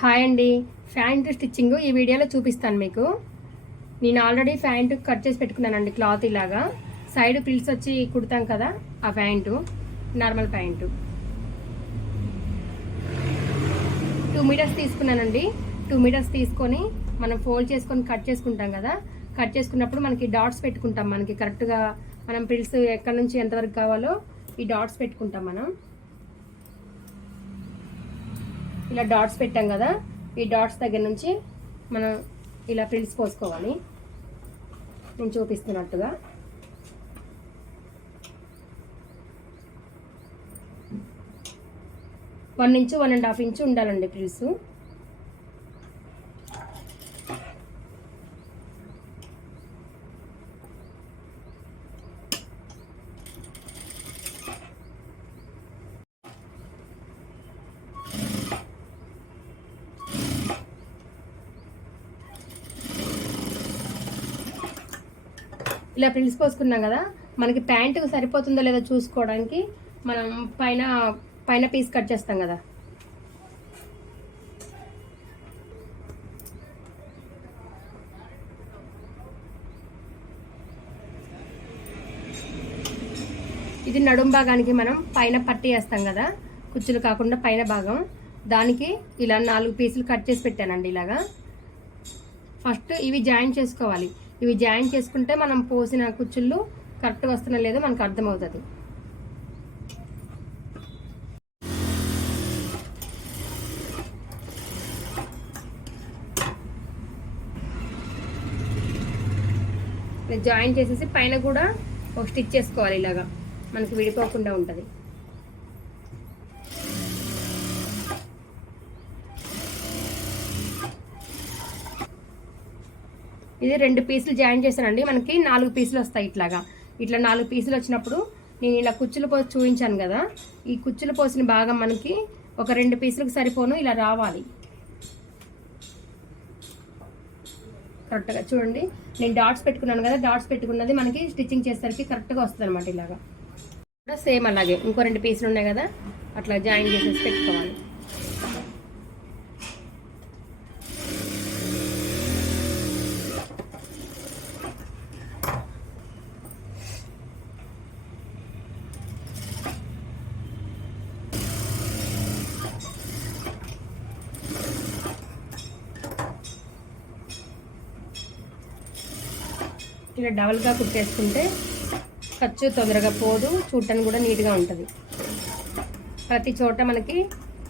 Hi అండి. Pant stitching ఈ వీడియోలో చూపిస్తాను మీకు. నేను ఆల్రెడీ ప్యాంట్ కట్ చేసి పెట్టుకున్నానండి. క్లాత్ ఇలాగా సైడ్ ప్రిల్స్ వచ్చి కుడతాం కదా, ఆ ప్యాంటు నార్మల్ ప్యాంటు 2 మీటర్స్ తీసుకున్నానండి. 2 మీటర్స్ తీసుకొని మనం ఫోల్డ్ చేసుకొని కట్ చేసుకుంటాం కదా. కట్ చేసుకున్నప్పుడు మనకి డాట్స్ పెట్టుకుంటాం. మనకి కరెక్ట్గా మనం ప్రిల్స్ ఎక్కడి నుంచి ఎంతవరకు కావాలో ఈ డాట్స్ పెట్టుకుంటాం. మనం ఇలా డాట్స్ పెట్టాం కదా, ఈ డాట్స్ దగ్గర నుంచి మనం ఇలా ప్రిల్స్ పోసుకోవాలి. నేను చూపిస్తున్నట్టుగా వన్ ఇంచు 1.5 ఇంచు ఉండాలండి ప్రిల్స్. ఇలా ప్రిల్స్ పోసుకున్నాం కదా, మనకి ప్యాంటుకు సరిపోతుందో లేదో చూసుకోవడానికి మనం పైన పీస్ కట్ చేస్తాం కదా, ఇది నడుం భాగానికి మనం పైన పట్టి వేస్తాం కదా, కుచ్చులు కాకుండా పైన భాగం, దానికి ఇలా 4 పీసులు కట్ చేసి పెట్టానండి. ఇలాగా ఫస్ట్ ఇవి జాయిన్ చేసుకోవాలి. ఇవి జాయిన్ చేసుకుంటే మనం పోసిన కుచ్చుళ్ళు కరెక్ట్గా వస్తున్నా లేదో మనకు అర్థమవుతుంది. జాయిన్ చేసేసి పైన కూడా ఒక స్టిచ్ చేసుకోవాలి. ఇలాగా మనకి విడిపోకుండా ఉంటుంది. ఇది 2 పీసులు జాయిన్ చేశానండి. మనకి 4 పీసులు వస్తాయి. ఇట్లా 4 పీసులు వచ్చినప్పుడు నేను ఇలా కుచ్చులు పోసి చూపించాను కదా, ఈ కుచ్చులు పోసిన భాగం మనకి ఒక 2 పీసులకు సరిపోను ఇలా రావాలి. కరెక్ట్గా చూడండి, నేను డాట్స్ పెట్టుకున్నాను కదా, డాట్స్ పెట్టుకున్నది మనకి స్టిచ్చింగ్ చేసేసరికి కరెక్ట్గా వస్తుంది అనమాట. ఇలాగా సేమ్ అలాగే ఇంకో 2 పీసులు ఉన్నాయి కదా, అట్లా జాయిన్ చేసేసి పెట్టుకోవాలి. ఇలా డబల్గా కుట్టేసుకుంటే ఖర్చు తొందరగా పోదు, చూడటానికి కూడా నీట్గా ఉంటుంది. ప్రతి చోట మనకి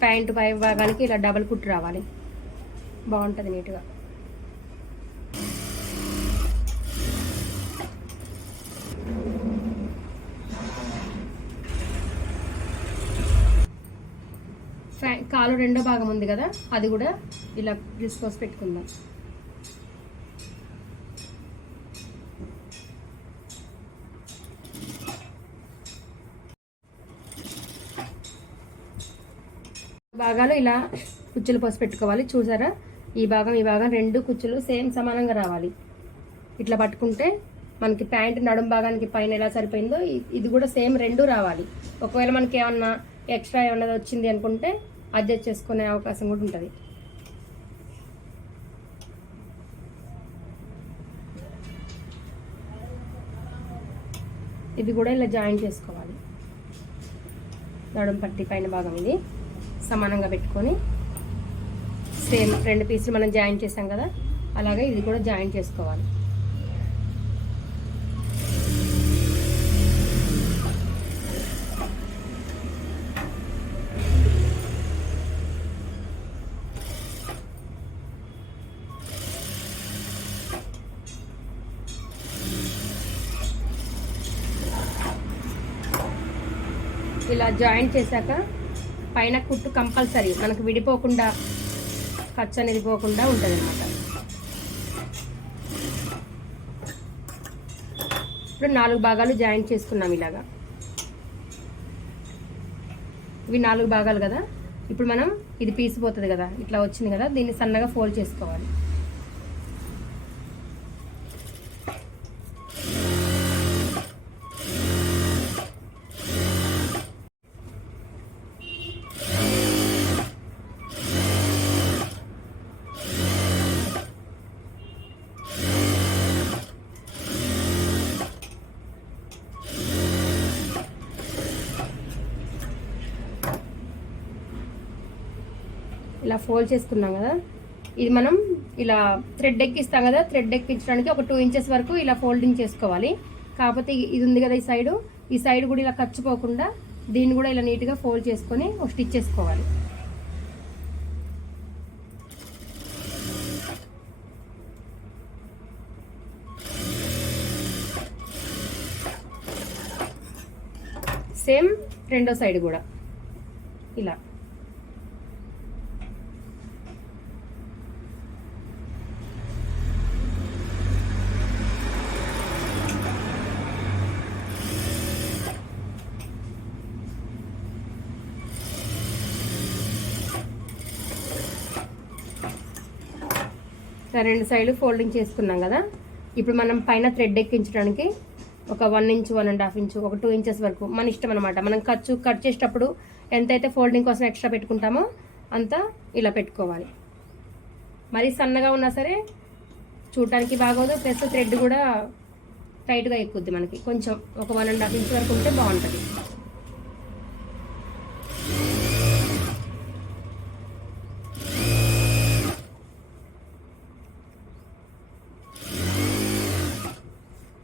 ప్యాంటు పై భాగానికి ఇలా డబల్ కుట్టు రావాలి, బాగుంటుంది నీట్గా. కాలు రెండో భాగం ఉంది కదా, అది కూడా ఇలా డిస్పోజ్ పెట్టుకుందాం. భాగాలు ఇలా కుచ్చులు పోసి పెట్టుకోవాలి. చూసారా, ఈ భాగం 2 కుచ్చులు సేమ్ సమానంగా రావాలి. ఇట్లా పట్టుకుంటే మనకి ప్యాంట్ నడుం భాగానికి పైన ఎలా సరిపోయిందో ఇది కూడా సేమ్ 2 రావాలి. ఒకవేళ మనకి ఏమన్నా ఎక్స్ట్రా ఏమన్నా వచ్చింది అనుకుంటే అడ్జస్ట్ చేసుకునే అవకాశం కూడా ఉంటుంది. ఇది కూడా ఇలా జాయిన్ చేసుకోవాలి. నడుం పట్టి పైన భాగం ఇది సమానంగా పెట్టుకొని సేమ్ 2 పీసులు మనం జాయిన్ చేసాం కదా, అలాగే ఇది కూడా జాయిన్ చేసుకోవాలి. ఇలా జాయిన్ చేశాక పైన కుట్టు కంపల్సరీ మనకు విడిపోకుండా, ఖర్చు అనేది పోకుండా ఉంటుంది అన్నమాట. ఇప్పుడు 4 భాగాలు జాయిన్ చేసుకున్నాం. ఇలాగా ఇవి 4 భాగాలు కదా. ఇప్పుడు మనం ఇది పీసిపోతుంది కదా, ఇట్లా వచ్చింది కదా, దీన్ని సన్నగా ఫోల్డ్ చేసుకోవాలి. ఇలా ఫోల్డ్ చేసుకున్నాం కదా, ఇది మనం ఇలా థ్రెడ్ ఎక్కిస్తాం కదా, థ్రెడ్ ఎక్కించడానికి ఒక 2 ఇంచెస్ వరకు ఇలా ఫోల్డింగ్ చేసుకోవాలి. కాకపోతే ఇది ఉంది కదా ఈ సైడ్ కూడా ఇలా ఖర్చుపోకుండా దీన్ని కూడా ఇలా నీట్గా ఫోల్డ్ చేసుకొని ఒక స్టిచ్ చేసుకోవాలి. సేమ్ రెండో సైడ్ కూడా ఇలా. రెండు సైడ్లు ఫోల్డింగ్ చేసుకున్నాం కదా, ఇప్పుడు మనం పైన థ్రెడ్ ఎక్కించడానికి ఒక 1 ఇంచ్ 1.5 ఇంచ్ ఒక 2 ఇంచెస్ వరకు మన ఇష్టం అనమాట. మనం కట్ చేసేటప్పుడు ఎంతైతే ఫోల్డింగ్ కోసం ఎక్స్ట్రా పెట్టుకుంటామో అంత ఇలా పెట్టుకోవాలి. మరీ సన్నగా ఉన్నా సరే చూడటానికి బాగోదు, ప్లస్ థ్రెడ్ కూడా టైట్గా ఎక్కుద్ది మనకి. కొంచెం ఒక 1.5 ఇంచ్ వరకు ఉంటే బాగుంటుంది.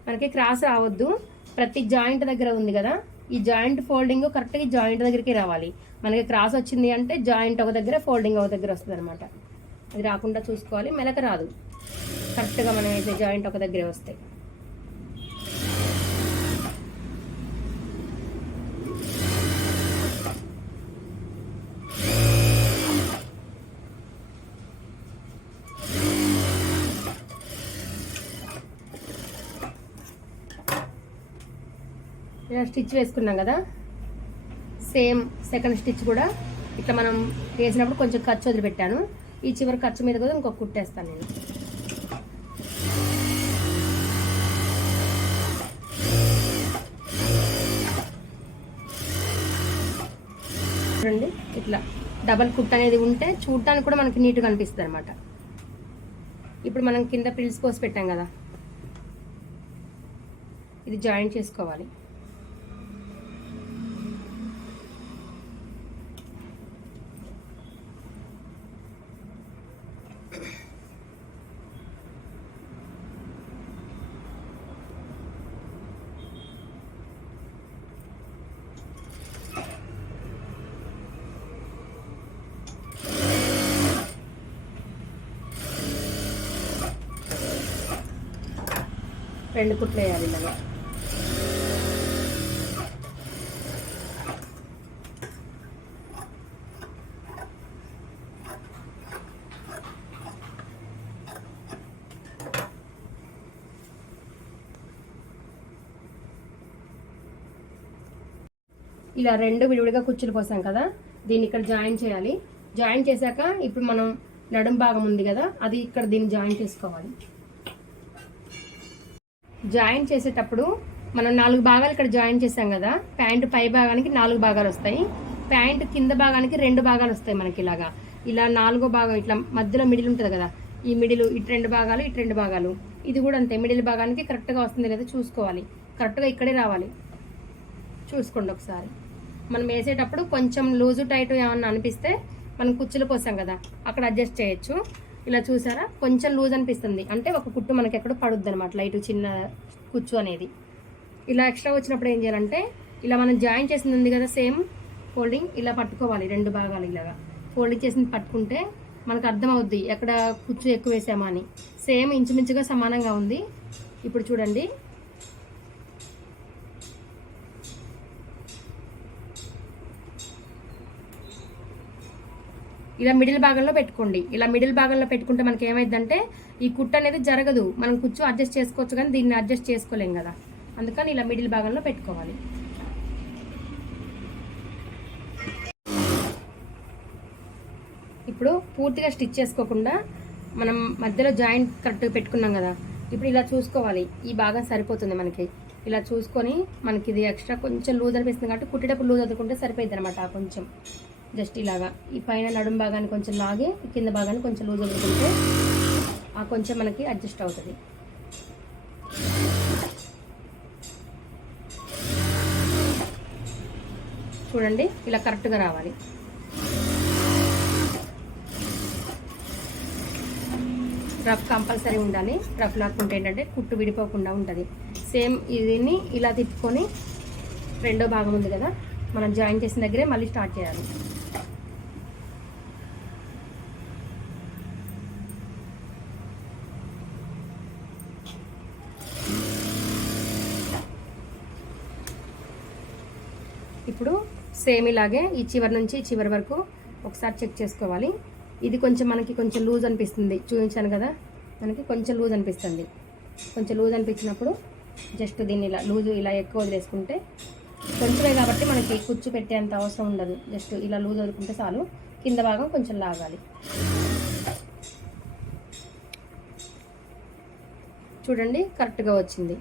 మనకి క్రాస్ రావద్దు. ప్రతి జాయింట్ దగ్గర ఉంది కదా, ఈ జాయింట్ ఫోల్డింగ్ కరెక్ట్గా జాయింట్ దగ్గరికి రావాలి. మనకి క్రాస్ వచ్చింది అంటే జాయింట్ ఒక దగ్గర, ఫోల్డింగ్ ఒక దగ్గర వస్తుంది అనమాట. అది రాకుండా చూసుకోవాలి. మెలక రాదు, కరెక్ట్గా మనం వేసే జాయింట్ ఒక దగ్గరే వస్తాయి. ఇలా స్టిచ్ వేసుకున్నాం కదా, సేమ్ సెకండ్ స్టిచ్ కూడా ఇట్లా మనం వేసినప్పుడు కొంచెం ఖర్చు వదిలిపెట్టాను. ఈ చివరి ఖర్చు మీద కూడా ఇంకొక కుట్టేస్తాను నేను. చూడండి, ఇట్లా డబల్ కుట్ అనేది ఉంటే చూడటానికి కూడా మనకి నీట్గా అనిపిస్తుంది అనమాట. ఇప్పుడు మనం కింద ప్రిల్స్ కోసి పెట్టాం కదా, ఇది జాయింట్ చేసుకోవాలి. రెండు కుట్లు వేయాలి ఇలాగా. ఇలా రెండు విడివిడిగా కుచ్చులు పోసాం కదా, దీన్ని ఇక్కడ జాయిన్ చేయాలి. జాయిన్ చేశాక ఇప్పుడు మనం నడుం భాగం ఉంది కదా, అది ఇక్కడ దీన్ని జాయిన్ చేసుకోవాలి. జాయిన్ చేసేటప్పుడు మనం 4 భాగాలు ఇక్కడ జాయిన్ చేసాం కదా, ప్యాంటు పై భాగానికి 4 భాగాలు వస్తాయి, ప్యాంటు కింద భాగానికి 2 భాగాలు వస్తాయి మనకి. ఇలాగా ఇలా 4వ భాగం ఇట్లా మధ్యలో మిడిల్ ఉంటుంది కదా, ఈ మిడిల్ ఇటు 2 భాగాలు, ఇటు 2 భాగాలు. ఇది కూడా అంతే, మిడిల్ భాగానికి కరెక్ట్గా వస్తుంది లేదా చూసుకోవాలి. కరెక్ట్గా ఇక్కడే రావాలి, చూసుకోండి ఒకసారి. మనం వేసేటప్పుడు కొంచెం లూజు టైట్ ఏమన్నా అనిపిస్తే మనం కుచ్చులు పోసాం కదా, అక్కడ అడ్జస్ట్ చేయొచ్చు. ఇలా చూసారా, కొంచెం లూజ్ అనిపిస్తుంది అంటే ఒక కుట్టు మనకి ఎక్కడ పడుద్ది అనమాట, లైట్ చిన్న కుచ్చు అనేది. ఇలా ఎక్స్ట్రా వచ్చినప్పుడు ఏం చేయాలంటే, ఇలా మనం జాయిన్ చేసింది ఉంది కదా సేమ్ ఫోల్డింగ్, ఇలా పట్టుకోవాలి 2 భాగాలు. ఇలాగా ఫోల్డింగ్ చేసింది పట్టుకుంటే మనకు అర్థమవుద్ది ఎక్కడ కుచ్చు ఎక్కువ వేసామా అని. సేమ్ ఇంచుమించుగా సమానంగా ఉంది. ఇప్పుడు చూడండి, ఇలా మిడిల్ భాగంలో పెట్టుకోండి. ఇలా మిడిల్ భాగంలో పెట్టుకుంటే మనకి ఏమైందంటే ఈ కుట్టు అనేది జరగదు. మనం కుచ్చు అడ్జస్ట్ చేసుకోవచ్చు కానీ దీన్ని అడ్జస్ట్ చేసుకోలేం కదా, అందుకని ఇలా మిడిల్ భాగంలో పెట్టుకోవాలి. ఇప్పుడు పూర్తిగా స్టిచ్ చేసుకోకుండా మనం మధ్యలో జాయింట్ కరెక్ట్గా పెట్టుకున్నాం కదా, ఇప్పుడు ఇలా చూసుకోవాలి. ఈ భాగం సరిపోతుంది మనకి. ఇలా చూసుకొని మనకి ఇది ఎక్స్ట్రా కొంచెం లూజ్ అనిపిస్తుంది కాబట్టి కుట్టేటప్పుడు లూజ్ అదుకుంటే సరిపోయింది అనమాట. కొంచెం జస్ట్ ఇలాగా ఈ పైన నడుం భాగాన్ని కొంచెం లాగి కింద భాగాన్ని కొంచెం లూజ్ వదులుకుంటే ఆ కొంచెం మనకి అడ్జస్ట్ అవుతుంది. చూడండి, ఇలా కరెక్ట్గా రావాలి. రఫ్ కంపల్సరీ ఉండాలి. రఫ్ లాక్కుంటే ఏంటంటే కుట్టు విడిపోకుండా ఉంటుంది. సేమ్ దీన్ని ఇలా తిప్పుకొని రెండో భాగం ఉంది కదా, మనం జాయిన్ చేసిన దగ్గరే మళ్ళీ స్టార్ట్ చేయాలి. ఇప్పుడు సేమ్ ఇలాగే ఈ చివరి నుంచి చివరి వరకు ఒకసారి చెక్ చేసుకోవాలి. ఇది కొంచెం మనకి కొంచెం లూజ్ అనిపిస్తుంది, చూపించాను కదా, మనకి కొంచెం లూజ్ అనిపిస్తుంది. కొంచెం లూజ్ అనిపించినప్పుడు జస్ట్ దీన్ని ఇలా లూజు ఇలా ఎక్కువ వదిలేసుకుంటే, కొంచెమే కాబట్టి మనకి కుచ్చు పెట్టేంత అవసరం ఉండదు. జస్ట్ ఇలా లూజ్ వదులుకుంటే చాలు. కింద భాగం కొంచెం లాగాలి. చూడండి కరెక్ట్గా వచ్చింది.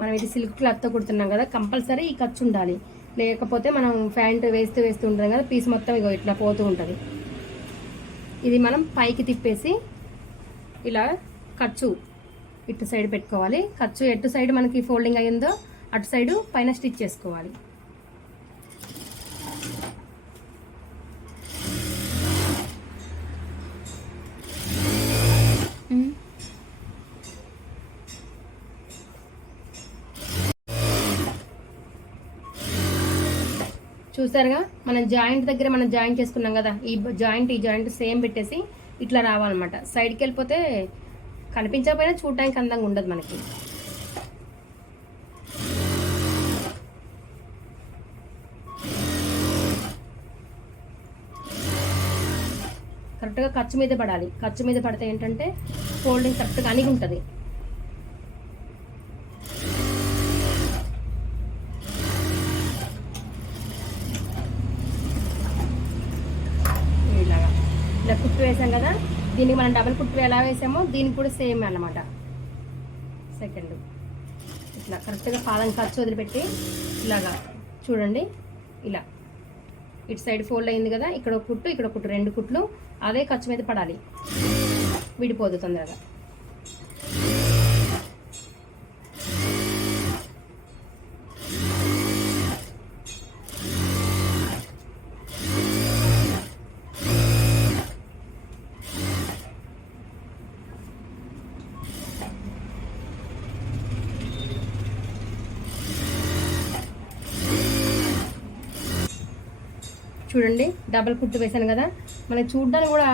మనం ఇది సిల్క్ క్లాత్తో కుడుతున్నాం కదా, కంపల్సరీ ఈ ఖర్చు ఉండాలి. లేకపోతే మనం ప్యాంట్ వేస్తూ ఉంటాం కదా, పీస్ మొత్తం ఇగో ఇట్లా పోతూ ఉంటుంది. ఇది మనం పైకి తిప్పేసి ఇలా ఖర్చు ఇటు సైడ్ పెట్టుకోవాలి. ఖర్చు ఎటు సైడ్ మనకి ఫోల్డింగ్ అయ్యిందో అటు సైడు పైన స్టిచ్ చేసుకోవాలి. చూసారుగా, మనం జాయింట్ దగ్గర మనం జాయింట్ చేసుకున్నాం కదా, ఈ జాయింట్ సేమ్ పెట్టేసి ఇట్లా రావాలన్నమాట. సైడ్కి వెళ్ళిపోతే కనిపించకపోయినా చూడటానికి అందంగా ఉండదు మనకి. కరెక్ట్గా ఖర్చు మీద పడాలి. ఖర్చు మీద పడితే ఏంటంటే ఫోల్డింగ్ కరెక్ట్గా అణిగి ఉంటుంది. ఇలా కుట్టు వేసాం కదా, దీనికి మనం డబుల్ కుట్టు ఎలా వేసామో దీనికి కూడా సేమ్ అన్నమాట. సెకండ్ ఇట్లా కరెక్ట్గా పాదం ఖర్చు వదిలిపెట్టి ఇలాగా చూడండి, ఇలా ఇటు సైడ్ ఫోల్డ్ అయింది కదా, ఇక్కడ ఒక కుట్టు ఇక్కడ ఒక కుట్టు, రెండు కుట్లు అదే ఖర్చు మీద పడాలి, విడిపోదు తొందరగా. చూడండి డబల్ కుట్టు వేసాను కదా, మనకి చూడడానికి కూడా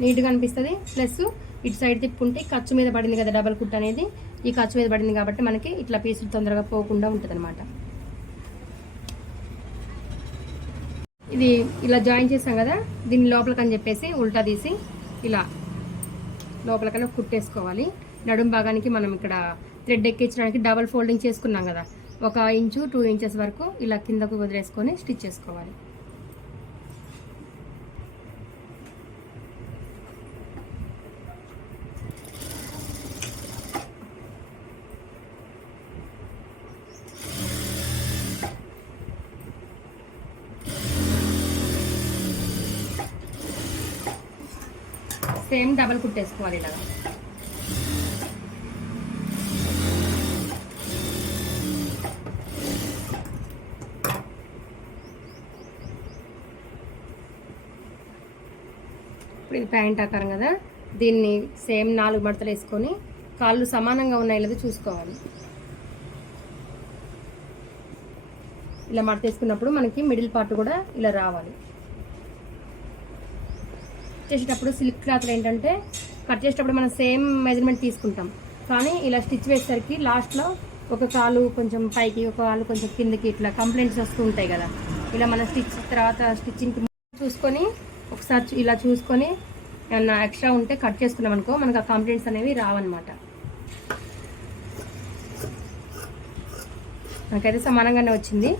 నీట్గా అనిపిస్తుంది. ప్లస్ ఇటు సైడ్ తిప్పుకుంటే ఖర్చు మీద పడింది కదా, డబల్ కుట్టు అనేది ఈ ఖర్చు మీద పడింది కాబట్టి మనకి ఇట్లా పీసులు తొందరగా పోకుండా ఉంటుంది అనమాట. ఇది ఇలా జాయిన్ చేసాం కదా, దీన్ని లోపలికని చెప్పేసి ఉల్టా తీసి ఇలా లోపలికనే కుట్టేసుకోవాలి. నడుం భాగానికి మనం ఇక్కడ థ్రెడ్ ఎక్కించడానికి డబల్ ఫోల్డింగ్ చేసుకున్నాం కదా, 1 ఇంచు 2 ఇంచెస్ వరకు ఇలా కిందకు వదిలేసుకొని స్టిచ్ చేసుకోవాలి. సేమ్ డబల్ కుట్టేసుకోవాలి ఇలా. ఇప్పుడు ఇది ప్యాంట్ ఆకారం కదా, దీన్ని సేమ్ 4 మడతలు వేసుకొని కాళ్ళు సమానంగా ఉన్నాయి లేదా చూసుకోవాలి. ఇలా మడత వేసుకున్నప్పుడు మనకి మిడిల్ పార్ట్ కూడా ఇలా రావాలి. చేసేటప్పుడు సిల్క్ క్లాత్లో ఏంటంటే కట్ చేసేటప్పుడు మనం సేమ్ మెజర్మెంట్ తీసుకుంటాం, కానీ ఇలా స్టిచ్ వేసేసరికి లాస్ట్లో ఒక కాలు కొంచెం పైకి ఒక కాలు కొంచెం కిందకి ఇట్లా కంప్లైంట్స్ వస్తూ ఉంటాయి కదా. ఇలా మన స్టిచ్చింగ్కి చూసుకొని ఒకసారి ఇలా చూసుకొని ఏమన్నా ఎక్స్ట్రా ఉంటే కట్ చేసుకున్నాం అనుకో, మనకు ఆ కంప్లైంట్స్ అనేవి రావన్నమాట. నాకైతే సమానంగానే వచ్చింది.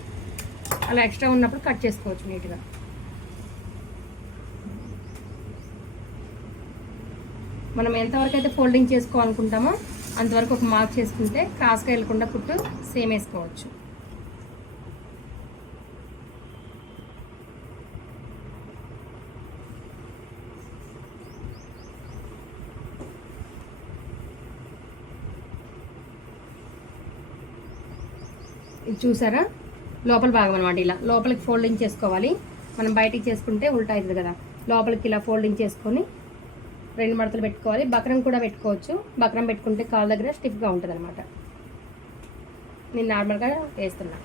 అలా ఎక్స్ట్రా ఉన్నప్పుడు కట్ చేసుకోవచ్చు నీట్గా. మనం ఎంతవరకు అయితే ఫోల్డింగ్ చేసుకోవాలనుకుంటామో అంతవరకు ఒక మార్క్ చేసుకుంటే క్రాస్గా వెళ్ళకుండా కుట్టు సేమ్ వేసుకోవచ్చు. ఇది చూసారా, లోపల భాగం అనమాట. ఇలా లోపలికి ఫోల్డింగ్ చేసుకోవాలి. మనం బయటికి చేసుకుంటే ఉల్టా అవుతుంది కదా, లోపలికి ఇలా ఫోల్డింగ్ చేసుకొని 2 మడతలు పెట్టుకోవాలి. బక్రం కూడా పెట్టుకోవచ్చు. బక్రం పెట్టుకుంటే కాళ్ళ దగ్గర స్టిఫ్గా ఉంటుంది అనమాట. నేను నార్మల్గా వేస్తున్నా.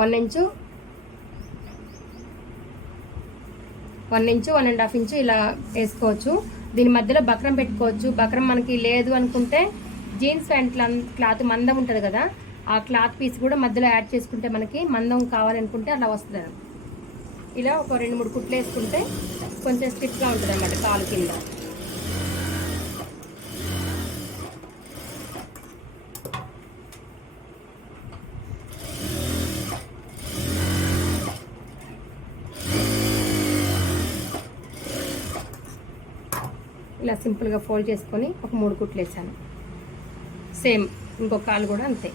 వన్ ఇంచు 1.5 ఇంచు ఇలా వేసుకోవచ్చు. దీని మధ్యలో బక్రం పెట్టుకోవచ్చు. బక్రం మనకి లేదు అనుకుంటే జీన్స్ ప్యాంట్ క్లాత్ మందం ఉంటుంది కదా, ఆ క్లాత్ పీస్ కూడా మధ్యలో యాడ్ చేసుకుంటే మనకి మందం కావాలనుకుంటే అలా వస్తుంది. ఇలా ఒక 2-3 కుట్లు వేసుకుంటే కొంచెం స్టిఫ్గా ఉంటుంది అన్నమాట కాలు కింద. ఇలా సింపుల్గా ఫోల్డ్ చేసుకొని ఒక 3 కుట్లు వేసాను. సేమ్ ఇంకొక కాలు కూడా అంతే.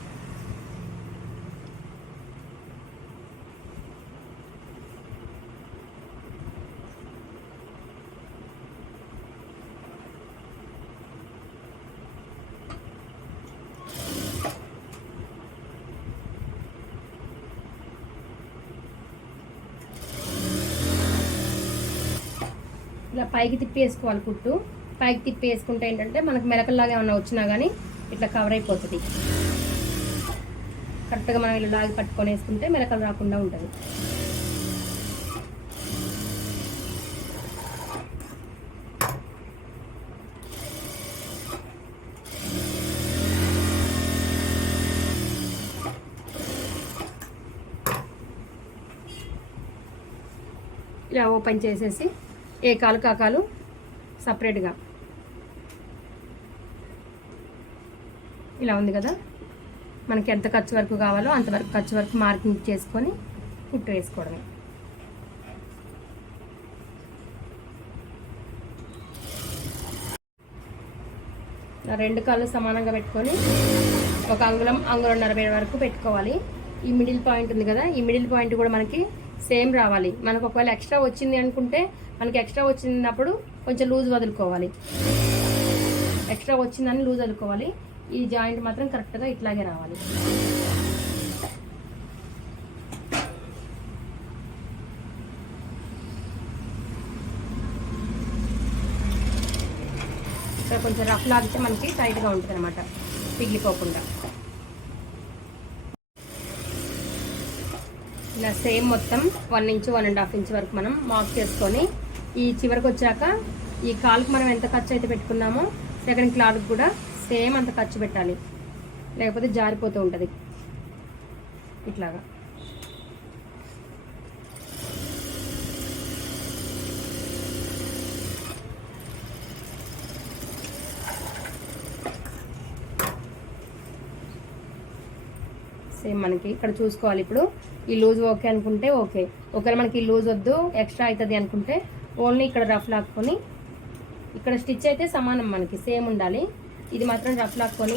ఇలా పైకి తిప్పి వేసుకోవాలి కుట్టు. పైకి తిప్పి వేసుకుంటే ఏంటంటే మనకు మెలకల్లాగా ఏమన్నా వచ్చినా కానీ ఇట్లా కవర్ అయిపోతుంది. కరెక్ట్గా మనం ఇలా లాగి పట్టుకొని వేసుకుంటే మెలకలు రాకుండా ఉంటుంది. ఇలా ఓపెన్ చేసేసి ఏ కాలు కాకాలు సపరేట్గా ఇలా ఉంది కదా, మనకి ఎంత ఖర్చు వరకు కావాలో అంతవరకు ఖర్చు వరకు మార్కింగ్ చేసుకొని కుట్టు వేసుకోవడమే. రెండు కాళ్ళు సమానంగా పెట్టుకొని ఒక అంగుళం వరకు పెట్టుకోవాలి. ఈ మిడిల్ పాయింట్ ఉంది కదా, ఈ మిడిల్ పాయింట్ కూడా మనకి సేమ్ రావాలి. మనకు ఒకవేళ ఎక్స్ట్రా వచ్చింది అనుకుంటే మనకి ఎక్స్ట్రా వచ్చినప్పుడు కొంచెం లూజ్ వదులుకోవాలి. ఎక్స్ట్రా వచ్చిందని లూజ్ వదులుకోవాలి. ఈ జాయింట్ మాత్రం కరెక్ట్గా ఇట్లాగే రావాలి. ఇక్కడ కొంచెం రఫ్ లాగితే మనకి టైట్గా ఉంటుంది అనమాట, పిగిలిపోకుండా. ఇలా సేమ్ మొత్తం 1 ఇంచు 1.5 ఇంచు వరకు మనం మార్క్ చేసుకొని ఈ చివరికి వచ్చాక ఈ కాలుకు మనం ఎంత ఖర్చు అయితే పెట్టుకున్నామో సెకండ్ క్లాత్కి కూడా సేమ్ అంత ఖర్చు పెట్టాలి, లేకపోతే జారిపోతూ ఉంటుంది ఇట్లాగా. సేమ్ మనకి ఇక్కడ చూసుకోవాలి. ఇప్పుడు ఈ లూజ్ ఓకే అనుకుంటే ఓకే, ఒకవేళ మనకి ఈ లూజ్ వద్దు ఎక్స్ట్రా అవుతుంది అనుకుంటే ఓన్లీ ఇక్కడ రఫ్ లాక్కొని, ఇక్కడ స్టిచ్ అయితే సమానం మనకి సేమ్ ఉండాలి. ఇది మాత్రం రఫ్ లాక్కొని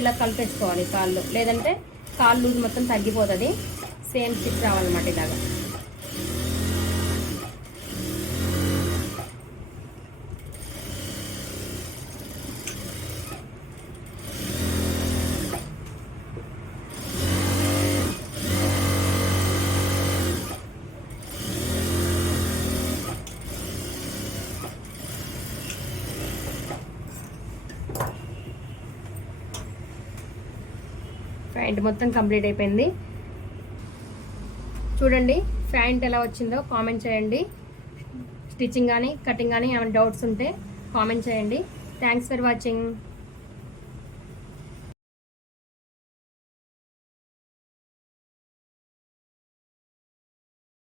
ఇలా కలిపేసుకోవాలి కాళ్ళు, లేదంటే కాళ్ళు లూజ్ మొత్తం తగ్గిపోతుంది. సేమ్ స్టిచ్ రావాలన్నమాట ఇలాగా. ప్యాంట్ మొత్తం కంప్లీట్ అయిపోయింది. చూడండి ప్యాంట్ ఎలా వచ్చిందో కామెంట్ చేయండి. స్టిచ్చింగ్ కానీ కటింగ్ కానీ ఏమైనా డౌట్స్ ఉంటే కామెంట్ చేయండి. Thanks for watching.